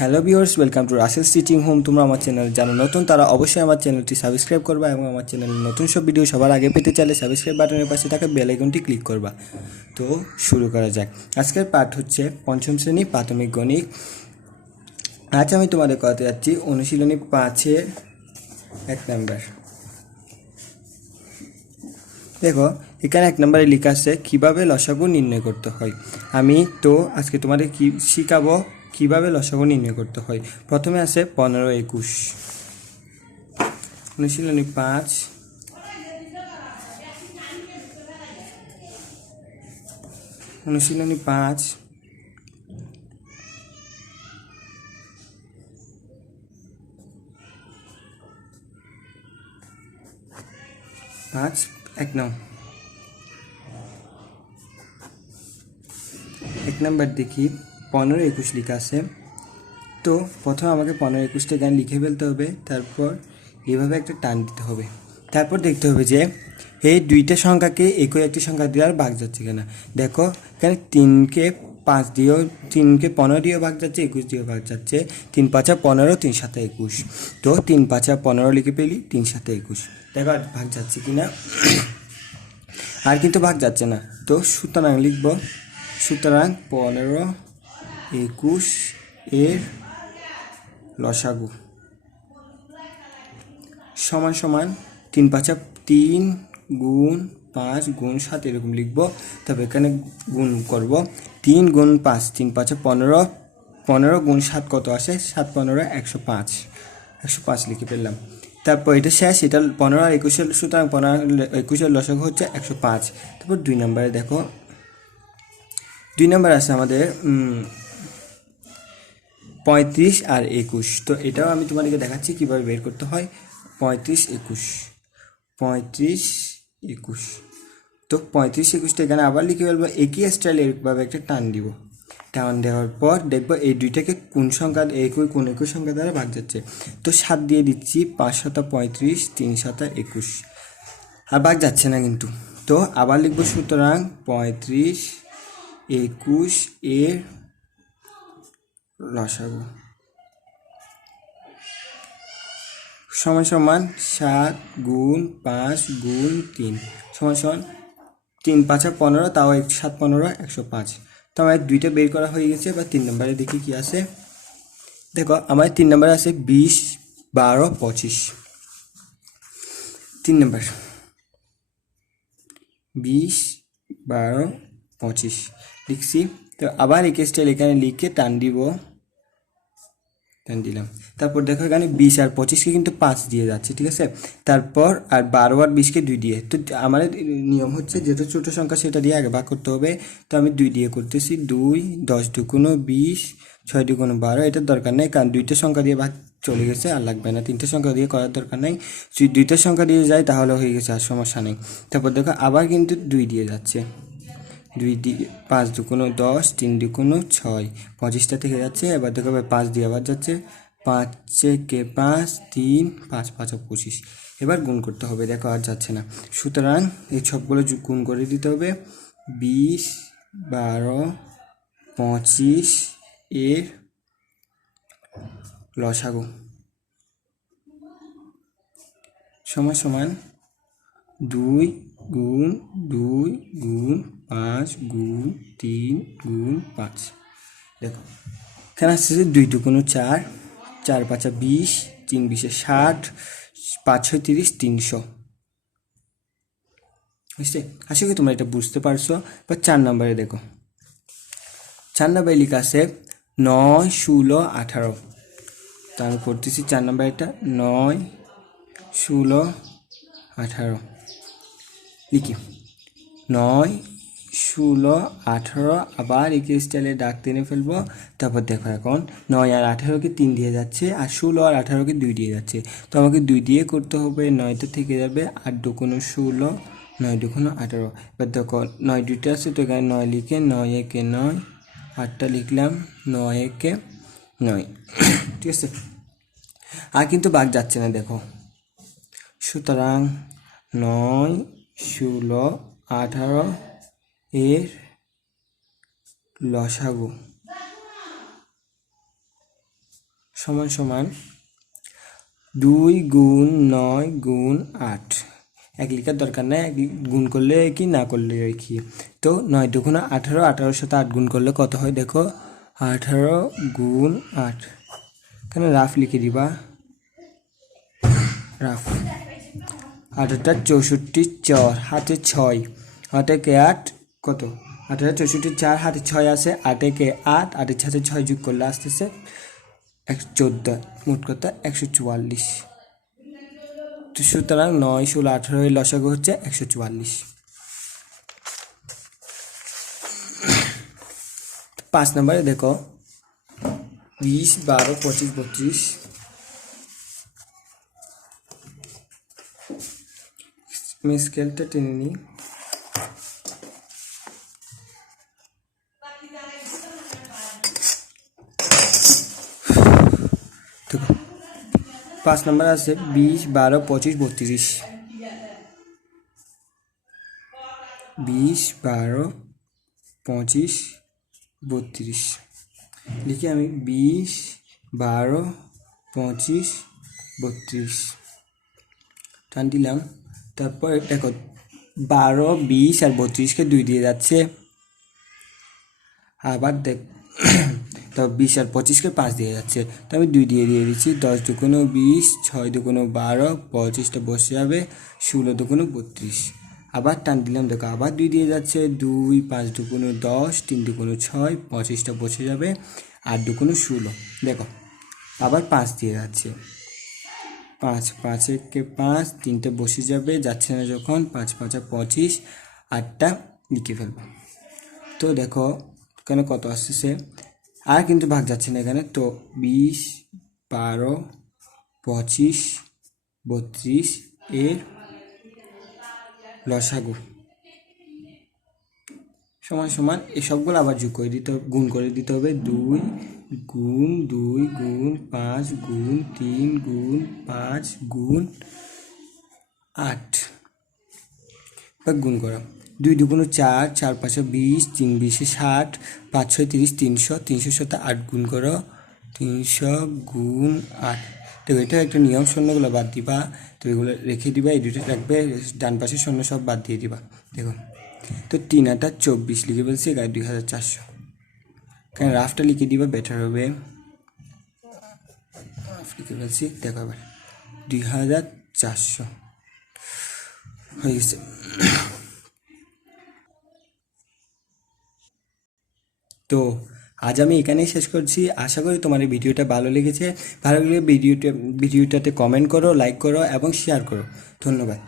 Hello viewers, welcome to Rasel's teaching home. তোমরা আমার চ্যানেলে যারা নতুন তারা অবশ্যই আমার চ্যানেলটি সাবস্ক্রাইব করবা এবং আমার চ্যানেলের নতুন সব ভিডিও সবার আগে পেতে চাইলে সাবস্ক্রাইব বাটনের পাশে থাকা বেল আইকনটি ক্লিক করবা। তো শুরু করা যাক। আজকের পাঠ হচ্ছে পঞ্চম শ্রেণী প্রাথমিক গণিত। আজ আমি তোমাদের করাতে যাচ্ছি অনুশীলনী 5-এর 1 নাম্বার। দেখো এখানে 1 নম্বরে লেখা আছে কিভাবে লসাগু নির্ণয় করতে হয়। আমি তো আজকে তোমাদের কি শিখাবো কিভাবে লসাগু নির্ণয় করতে হয়। প্রথমে আছে 15-21, অনুশীলনী 5, অনুশীলনী 5, 1 নাম্বার দেখি 15-21 লেখা আছে। তো প্রথমে আমাকে 15-21টা গান লিখে ফেলতে হবে, তারপর এভাবে একটা টান দিতে হবে। তারপর দেখতে হবে যে এই দুইটা সংখ্যাকে একই একটি সংখ্যা দিয়ে আর ভাগ যাচ্ছে কিনা। দেখো এখানে 3কে 5 দিয়েও 3কে 15 দিয়েও ভাগ যাচ্ছে, 21 দিয়েও ভাগ যাচ্ছে। 3 5 15, 3 7 21। তো 3 5 15 লিখে পেলি, 3 7 21। দেখো আর ভাগ যাচ্ছে কিনা, আর কিন্তু ভাগ যাচ্ছে না। তো সুতরাং লিখব, সুতরাং 15-21 এর লসাগু সমান সমান 3 5 3 গুণ 5 গুণ 7 এরকম লিখব। তবে এখানে গুণ করব, 3 গুণ 5, 3 5 15, 15 গুণ 7 কত আসে, 7 15 105, 105 লিখে ফেললাম। তারপর এটা শেষ, এটা 15 আর 21, সুতরাং 15-21 লসাগু হচ্ছে 105। তারপর 2 নম্বরে দেখো, 2 নম্বর আছে আমাদের 35 আর 21। তো এটাও আমি তোমাদেরকে দেখাচ্ছি কীভাবে বের করতে হয়। 35-21, 35-21। তো 35-21টা এখানে আবার লিখে ফেলবো, একই স্টাইলে এরকমভাবে একটা টান দিব। টান দেওয়ার পর দেখবো এই দুইটাকে কোন সংখ্যা কোন একই সংখ্যা দ্বারা ভাগ যাচ্ছে। তো 7 দিয়ে দিচ্ছি, 5 7 35, 3 7 21, আর ভাগ যাচ্ছে না কিন্তু। তো আবার লিখবো, সুতরাং 35-21 এর লসাগু সমান সমান 7 গুণ 5 গুণ 3 সমান সমান 3 5 15, তাও 7 15 105। তো আমার দুইটা বের করা হয়ে গেছে। এবার 3 নম্বরে দেখি কি আছে। দেখো আমার 3 নম্বরে আছে 20 12 25। 3 নম্বর 20 12 25 লিখছি। তো আবার এই স্টাইল এখানে লিখে টান দিব, দিলাম। তারপর দেখো এখানে 20 আর 25কে কিন্তু 5 দিয়ে যাচ্ছে, ঠিক আছে। তারপর আর 12 আর 20কে 2 দিয়ে। তো আমাদের নিয়ম হচ্ছে যেটা ছোট সংখ্যা সেটা দিয়ে আগে ভাগ করতে হবে। তো আমি 2 দিয়ে করতেছি, 2 10 দুগুণ 20, 6 দুগুণ 12। এটার দরকার নেই, কারণ দুইটা সংখ্যা দিয়ে ভাগ চলে গেছে, আর লাগবে না। 3টে সংখ্যা দিয়ে করার দরকার নেই, যদি 2টা সংখ্যা দিয়ে যায় তাহলে হয়ে গেছে, আর সমস্যা নেই। তারপর দেখো আবার কিন্তু 2 দিয়ে যাচ্ছে, 2 দিয়ে 5 দুগুণ 10, 3 দুগুণ 6, 25টা থেকে যাচ্ছে। এবার দেখো 5 দিয়ে আবার যাচ্ছে, 5 কে 5, 3 5 5 25। এবার গুণ করতে হবে, দেখো আর যাচ্ছে না। সুতরাং এই সবগুলো গুণ করে দিতে হবে। 20 12 25 এর লসাগু সমান সমান 2 গুণ 2 গুণ 5 গুণ 3 গুণ 5। দেখো এখানে আসছে 2 দুগুণ 4, 4 5 20, 3 20 60, 5 6 30, 300। বুঝতে আশা করি তোমরা এটা বুঝতে পারছো। বা 4 নম্বরে দেখো, 4 নম্বরে লেখা আছে 9 16 18। তো আমি করতেছি 4 নম্বর, এটা 9 16 18 লিখি, 9 16 18 আবার একই স্টাইলে ডাক টেনে ফেলবো। তারপর দেখো এখন 9 আর 18কে 3 দিয়ে যাচ্ছে, আর 16 আর 18কে 2 দিয়ে যাচ্ছে। তো আমাকে 2 দিয়ে করতে হবে, 9টা থেকে যাবে, 8 দুগুণ 16, 9 দুগুণ 18। এবার দেখো 9 দুইটা আছে, তো এখানে 9 লিখে 9 একে 9, 8টা লিখলাম, 9 একে 9। ঠিক আছে, আর কিন্তু ভাগ যাচ্ছে না। দেখো সুতরাং 9 16 18 এর লসাগু সমান সমান 2 গুণ 9 গুণ 8। এক লিখার দরকার নেই, গুণ করলে কি না করলে কি। তো 9 দুগুণ 18, 18-র সাথে 8 গুণ করলে কত হয় দেখো, 18 গুণ 8। এখানে রাফ লিখে দিবা, রাফ। 18টা 64 চর, হাতে 6, 8 কে 8 কত, 18 64 4, হাতে 6 আছে, 8 কে 8, 8-এর সাথে 6 যোগ করলে আসতেছে 114, মোট কথা 144। তো সুতরাং 9, 16, 18 এর লসাগু হচ্ছে 144। 5 নম্বরে দেখো 20, 12, 25, 32। আমি স্কেলটা টেনে নিই। দেখো 5 নম্বর আছে 20, 12, 25, 32। 20, 12, 25, 32 লিখি আমি। 20, 12, 25, 32 টান দিলাম। তারপর দেখো 12, 20 আর 32কে 2 দিয়ে যাচ্ছে। আবার দেখ তো 20 আর 25কে 5 দিয়ে যাচ্ছে, তো আমি 2 দিয়ে দিচ্ছি। 10 দুগুণ 20, 6 দুগুণ 12, 25টা বসে যাবে, 16 দুগুণ 32। আবার টান দিলাম, দেখো আবার 2 দিয়ে যাচ্ছে। 2, 5 দুগুণ 10, 3 দুগুণ 6, 25টা বসে যাবে, 8 দুগুণ 16। দেখো আবার 5 দিয়ে যাচ্ছে, 5, 5 একে 5, 3টে বসে যাবে, যাচ্ছে না যখন, 5, 5 25, 8টা লিখে ফেলবো। তো দেখো এখানে কত আসতেছে, আর কিন্তু ভাগ যাচ্ছে না এখানে। তো 20, 12, 25, 32 এর লসাগু সমান সমান এই সবগুলো আবার যোগ করে দিতে হবে, গুণ করে দিতে হবে। 2 গুণ 2 গুণ 5 গুণ 3 গুণ 5 গুণ 8 বা গুণ করা। 2 দুগুণ 4, 4 5 20, 3 20 60, 5 6 30, 300, 300 সাথে 8 গুণ করো, 300 গুণ 8। তো এটা একটা নিয়ম, শূন্যগুলো বাদ দিবা, তো এগুলো রেখে দিবা, এই দুটো রাখবে, ডান পাশে শূন্য সব বাদ দিয়ে দিবা। দেখো তো 3 8 24 লিখে ফেলছি, গায়ে 2400। কেন রাফটা লিখে দিবা, বেটার হবে। রাফ লিখে ফেলছি, দেখো এবার 2400 হয়ে গেছে। তো আজ আমি এখানেই শেষ করছি। আশা করি তোমার এই ভিডিওটা ভালো লেগেছে। ভালো লাগলে ভিডিওটাতে কমেন্ট করো, লাইক করো এবং শেয়ার করো। ধন্যবাদ।